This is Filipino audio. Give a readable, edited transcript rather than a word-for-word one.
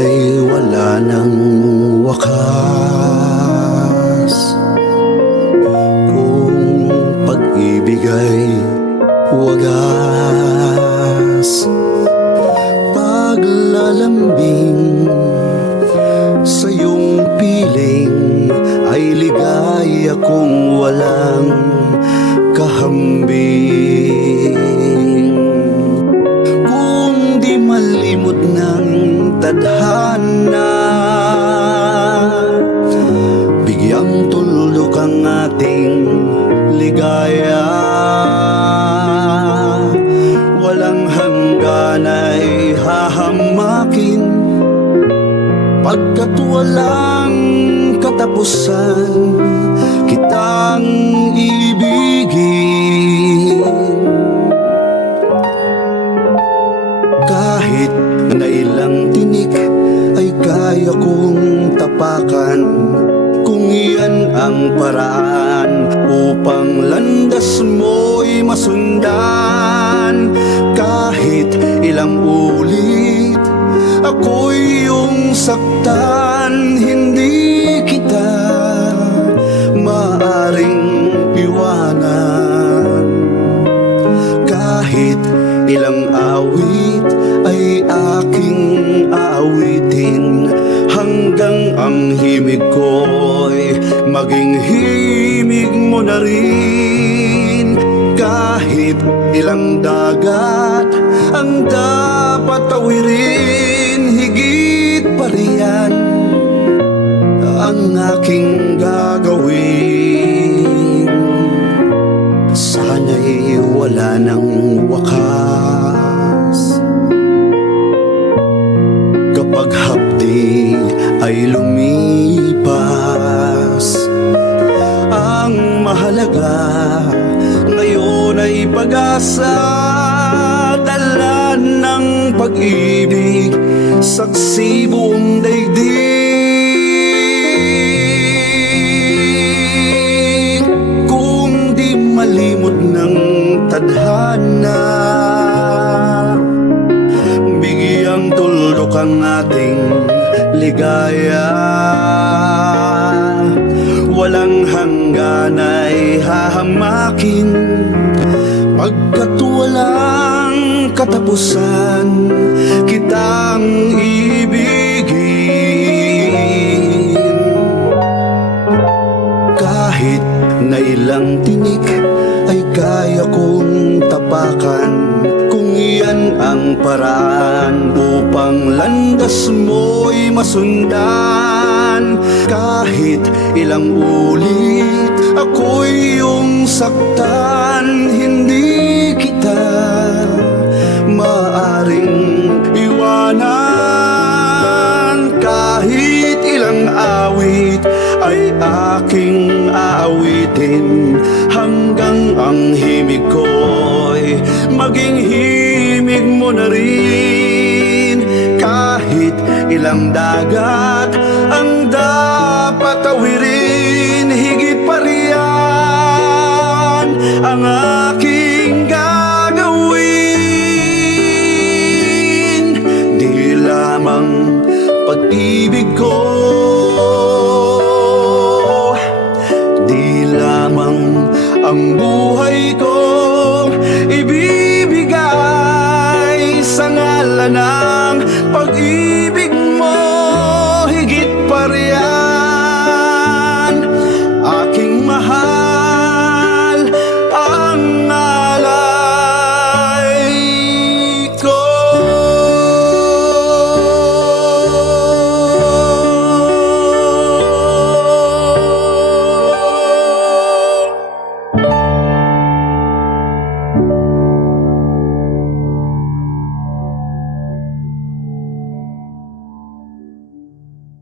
sana'y wala ng wakas. Kung pag-ibig ay wagas, paglalambing sa iyong piling ay ligaya kung walang kahambing. Kung di malimot ng tadhana, bigyang tuldok ang ating ligaya. Walang hanggan ay hahamakin, pagkat walang katapusan kitang ibigin. Kahit na ilang tinik ay kaya kong tapakan, kung iyan ang paraan upang landas mo'y masundan. Kahit ilang ulit ako'y iyong saktan, hindi kita maaring iwanan. Kahit ilang awit ay aking aawitin, hanggang ang himig ko'y maging himig mo na rin. Kahit ilang dagat ang dapat tawirin, higit pa riyan ang aking gagawin. Sana'y wala ng wakas, kapag hapdi ay lumipas. Ang mahalaga ngayon ay pag-asa, dala ng pag-ibig, saksi buong daigdig. Kung di malimot ng tadhana, bigyang tuldok ang ating ligaya. Walang hanggan ay hahamakin, pagkat walang katapusan kitang ibigin. Kahit na ilang tinik ay kaya kong tapakan, kung iyan ang paraan upang landas mo'y masundan. Kahit ilang ulit ako'y iyong saktan, hindi kita maaring iwanan. Kahit ilang awit ay aking aawitin, hanggang ang himig ko'y maging himig mo na rin. Kahit ilang dagat ang dapat tawirin, higit pa riyan ang aking gagawin. Di lamang pag-ibig ko, di lamang ang buhay